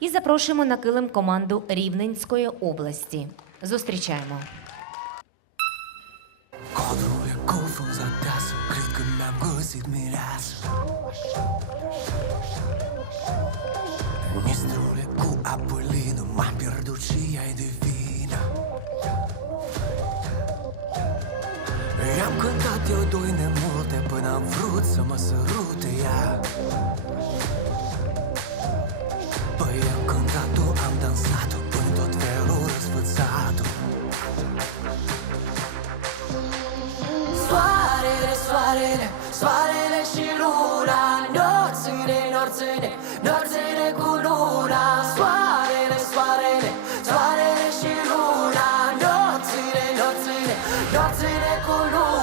І запрошуємо на килим команду Рівненської області. Зустрічаємо. Колдує куфу за аполіну, ма пердучія дивіна. Ям контакти одой не муте, понаврут, сама сорути я. soarele, soarele și luna Ne ține, ne cu luna. Soarele, soarele, soarele și luna Ne ține, ne cu luna.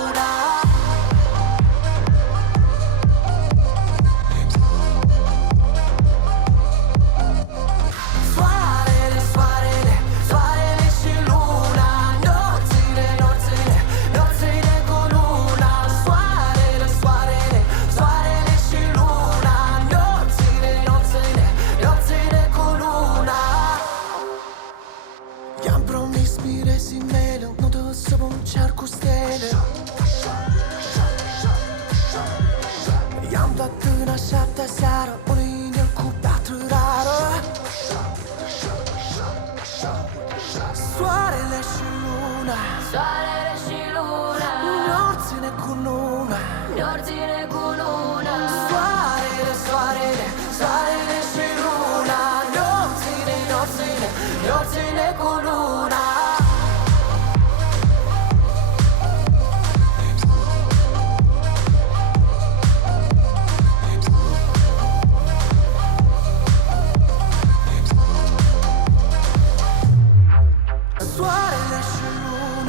pustere. I-am dat până șaptea seară Un inel cu patru rară. Soarele și luna. Soarele și luna. Ne-or ține cu luna. Ne-or ține cu luna. Soarele, soarele, soarele și luna. Ne-or ține, ne-or ține Ne-or ține cu luna.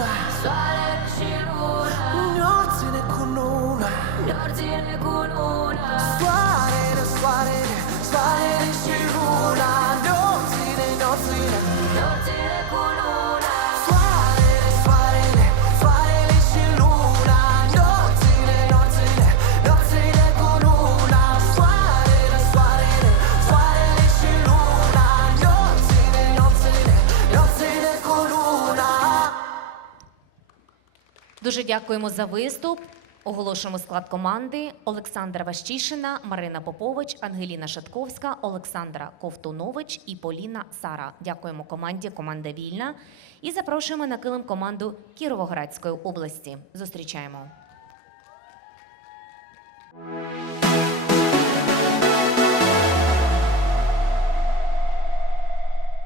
Swallow. Дуже дякуємо за виступ. Оголошуємо склад команди Олександра Ващішина, Марина Попович, Ангеліна Шатковська, Олександра Ковтунович і Поліна Сара. Дякуємо команді. Команда вільна і запрошуємо на килим команду Кіровоградської області. Зустрічаємо.